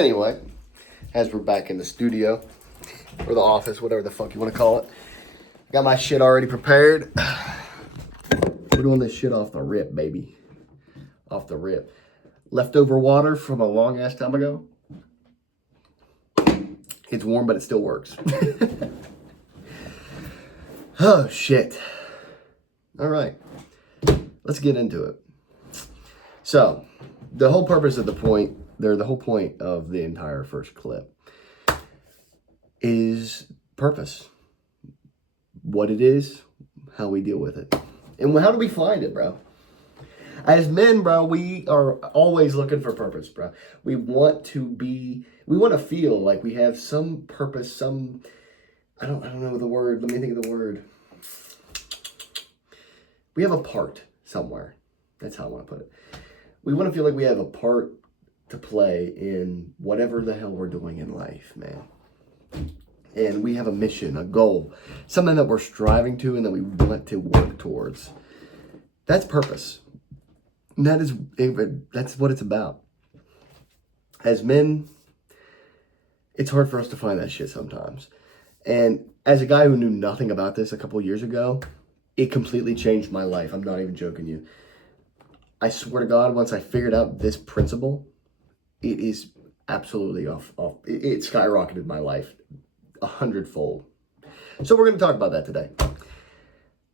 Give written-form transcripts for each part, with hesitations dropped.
Anyway, as we're back in the studio, or the office, whatever the fuck you want to call it, got my shit already prepared. We're doing this shit off the rip, baby. Off the rip. Leftover water from a long ass time ago. It's warm, but it still works. Oh, shit. All right. Let's get into it. So, the whole purpose of the whole point of the entire first clip is purpose. What it is, how we deal with it. And how do we find it, bro? As men, bro, we are always looking for purpose, bro. We want to feel like we have some purpose, I don't know the word. Let me think of the word. We have a part somewhere. That's how I want to put it. We want to feel like we have a part to play in whatever the hell we're doing in life, man. And we have a mission, a goal, something that we're striving to and that we want to work towards. That's purpose. And that's what it's about. As men, it's hard for us to find that shit sometimes. And as a guy who knew nothing about this a couple of years ago, it completely changed my life. I'm not even joking you. I swear to God, once I figured out this principle, it is absolutely it skyrocketed my life 100-fold. So we're going to talk about that today.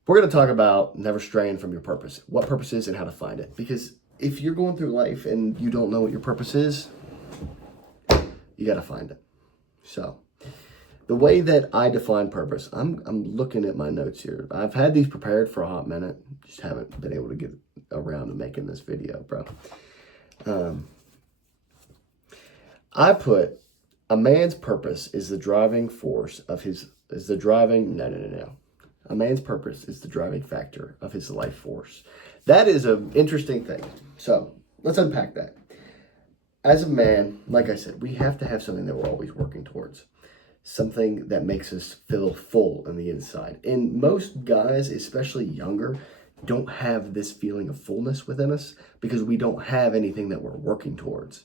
We're going to talk about never straying from your purpose, what purpose is and how to find it. Because if you're going through life and you don't know what your purpose is, you got to find it. So the way that I define purpose, I'm looking at my notes here. I've had these prepared for a hot minute. Just haven't been able to get around to making this video, bro. I put a man's purpose is the driving force of a man's purpose is the driving factor of his life force. That is an interesting thing. So let's unpack that. As a man, like I said, we have to have something that we're always working towards. Something that makes us feel full on the inside. And most guys, especially younger, don't have this feeling of fullness within us because we don't have anything that we're working towards.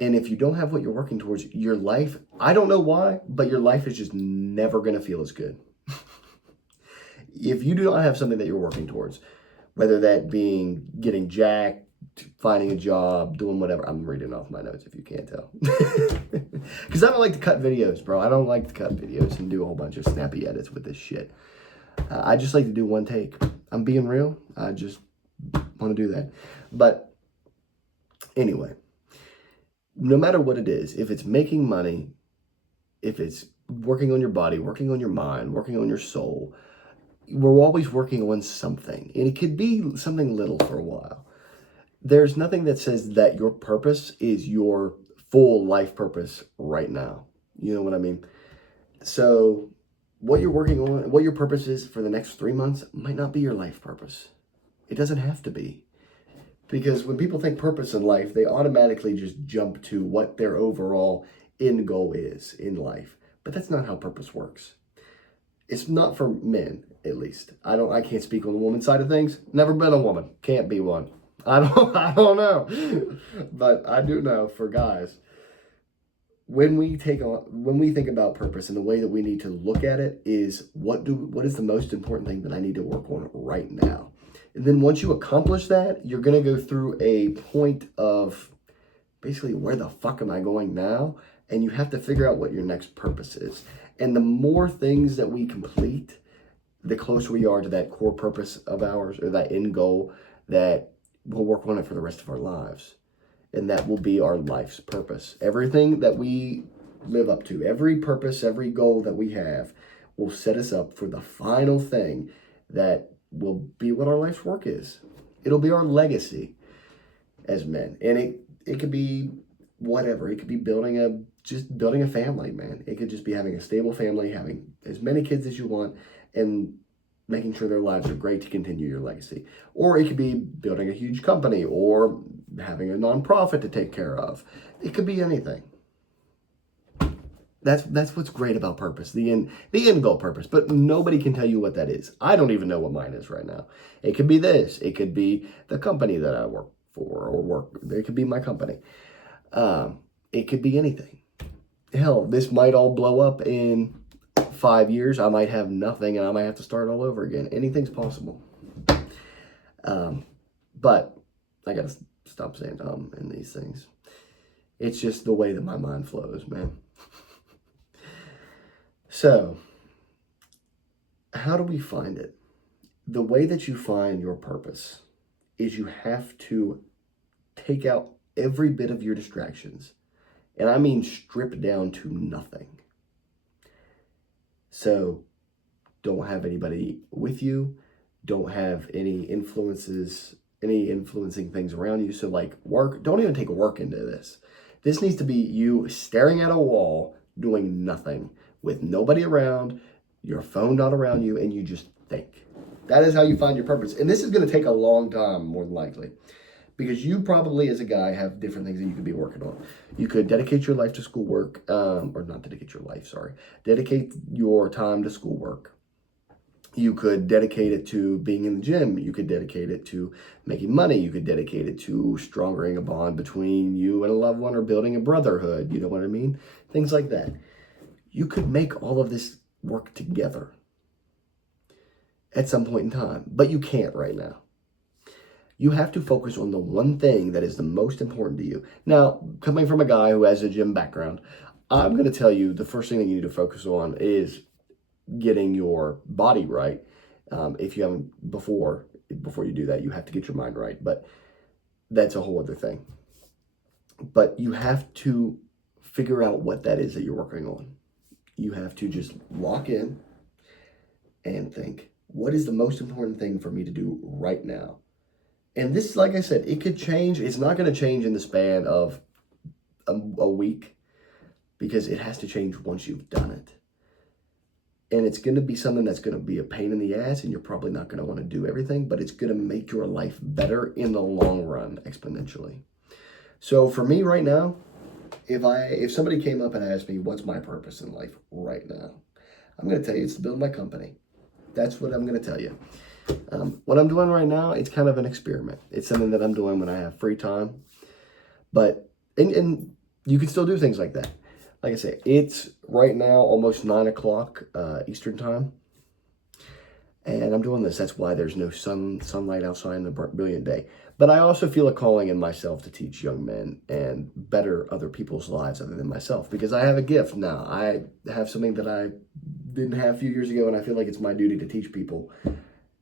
And if you don't have what you're working towards, your life, I don't know why, but your life is just never going to feel as good. If you do not have something that you're working towards, whether that being getting jacked, finding a job, doing whatever. I'm reading off my notes if you can't tell. Because I don't like to cut videos, bro. I don't like to cut videos and do a whole bunch of snappy edits with this shit. I just like to do one take. I'm being real. I just want to do that. But anyway, no matter what it is, if it's making money, if it's working on your body, working on your mind, working on your soul, we're always working on something. And it could be something little for a while. There's nothing that says that your purpose is your full life purpose right now. You know what I mean? So what you're working on, what your purpose is for the next 3 months might not be your life purpose. It doesn't have to be. Because when people think purpose in life, they automatically just jump to what their overall end goal is in life. But that's not how purpose works. It's not for men, at least. I can't speak on the woman side of things. Never been a woman. Can't be one. I don't know. But I do know for guys, when we think about purpose and the way that we need to look at it is what is the most important thing that I need to work on right now? And then once you accomplish that, you're going to go through a point of basically where the fuck am I going now? And you have to figure out what your next purpose is. And the more things that we complete, the closer we are to that core purpose of ours or that end goal that we'll work on it for the rest of our lives. And that will be our life's purpose. Everything that we live up to, every purpose, every goal that we have will set us up for the final thing that will be what our life's work is. It'll be our legacy as men. And it could be whatever. It could be building a family, man. It could just be having a stable family, having as many kids as you want, and making sure their lives are great to continue your legacy. Or it could be building a huge company or having a nonprofit to take care of. It could be anything. That's what's great about purpose, the end goal purpose. But nobody can tell you what that is. I don't even know what mine is right now. It could be this. It could be the company that I work for, or it could be my company. It could be anything. Hell, this might all blow up in 5 years. I might have nothing and I might have to start all over again. Anything's possible. But I gotta stop saying in these things. It's just the way that my mind flows, man. So, how do we find it? The way that you find your purpose is you have to take out every bit of your distractions. And I mean strip down to nothing. So, don't have anybody with you. Don't have any influencing things around you. So like work, don't even take work into this. This needs to be you staring at a wall, doing nothing, with nobody around, your phone not around you, and you just think. That is how you find your purpose. And this is going to take a long time, more than likely, because you probably, as a guy, have different things that you could be working on. You could dedicate your life to schoolwork, or not dedicate your life, sorry. Dedicate your time to schoolwork. You could dedicate it to being in the gym. You could dedicate it to making money. You could dedicate it to strengthening a bond between you and a loved one or building a brotherhood. You know what I mean? Things like that. You could make all of this work together at some point in time, but you can't right now. You have to focus on the one thing that is the most important to you. Now, coming from a guy who has a gym background, I'm going to tell you the first thing that you need to focus on is getting your body right. If you haven't before you do that, you have to get your mind right, but that's a whole other thing. But you have to figure out what that is that you're working on. You have to just lock in and think, what is the most important thing for me to do right now? And this, like I said, it could change. It's not going to change in the span of a week, because it has to change once you've done it. And it's going to be something that's going to be a pain in the ass, and you're probably not going to want to do everything, but it's going to make your life better in the long run exponentially. So for me right now, if somebody came up and asked me, what's my purpose in life right now? I'm going to tell you it's to build my company. That's what I'm going to tell you. What I'm doing right now, it's kind of an experiment. It's something that I'm doing when I have free time. But, and you can still do things like that. Like I say, it's right now almost 9 o'clock Eastern time. And I'm doing this. That's why there's no sunlight outside in the brilliant day. But I also feel a calling in myself to teach young men and better other people's lives other than myself. Because I have a gift now. I have something that I didn't have a few years ago. And I feel like it's my duty to teach people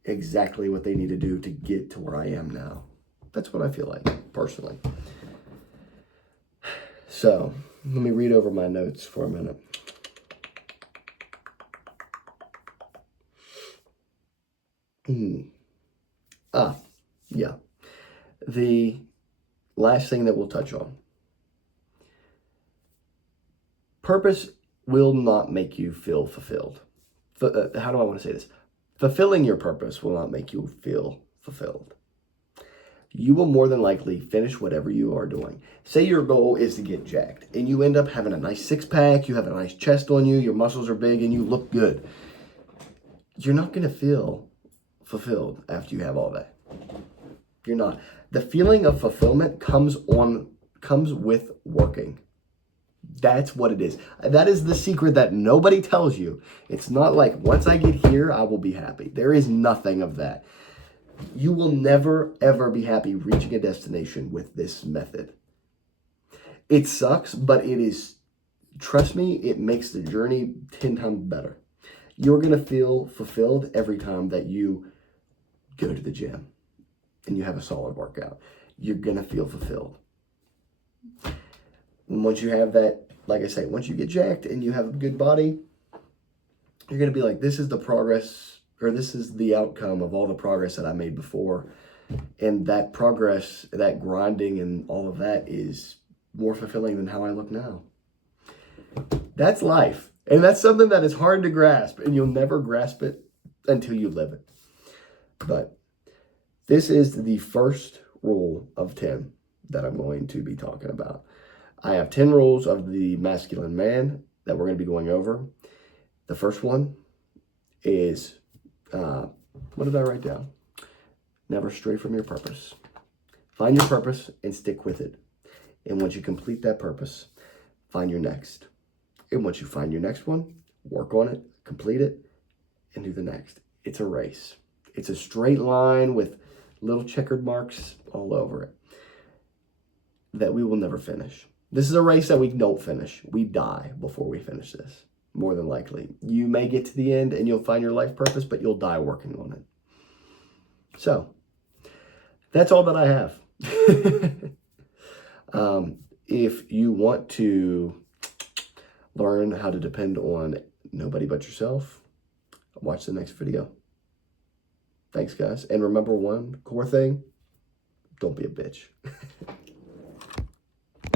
exactly what they need to do to get to where I am now. That's what I feel like, personally. So, let me read over my notes for a minute. Yeah. The last thing that we'll touch on. Purpose will not make you feel fulfilled. How do I want to say this? Fulfilling your purpose will not make you feel fulfilled. You will more than likely finish whatever you are doing. Say your goal is to get jacked, and you end up having a nice six-pack, you have a nice chest on you, your muscles are big, and you look good. You're not going to feel fulfilled after you have all that. You're not. The feeling of fulfillment comes with working. That's what it is. That is the secret that nobody tells you. It's not like, once I get here, I will be happy. There is nothing of that. You will never, ever be happy reaching a destination with this method. It sucks, but it is, trust me, it makes the journey 10 times better. You're going to feel fulfilled every time that you go to the gym and you have a solid workout. You're going to feel fulfilled. And once you have that, like I say, once you get jacked and you have a good body, you're going to be like, this is the progress, or this is the outcome of all the progress that I made before. And that progress, that grinding and all of that is more fulfilling than how I look now. That's life. And that's something that is hard to grasp, and you'll never grasp it until you live it. But this is the first rule of 10 that I'm going to be talking about. I have 10 rules of the masculine man that we're going to be going over. The first one is, what did I write down? Never stray from your purpose. Find your purpose and stick with it. And once you complete that purpose, find your next. And once you find your next one, work on it, complete it, and do the next. It's a race. It's a straight line with little checkered marks all over it that we will never finish. This is a race that we don't finish. We die before we finish this, more than likely. You may get to the end and you'll find your life purpose, but you'll die working on it. So, that's all that I have. If you want to learn how to depend on nobody but yourself, watch the next video. Thanks, guys. And remember one core thing, don't be a bitch.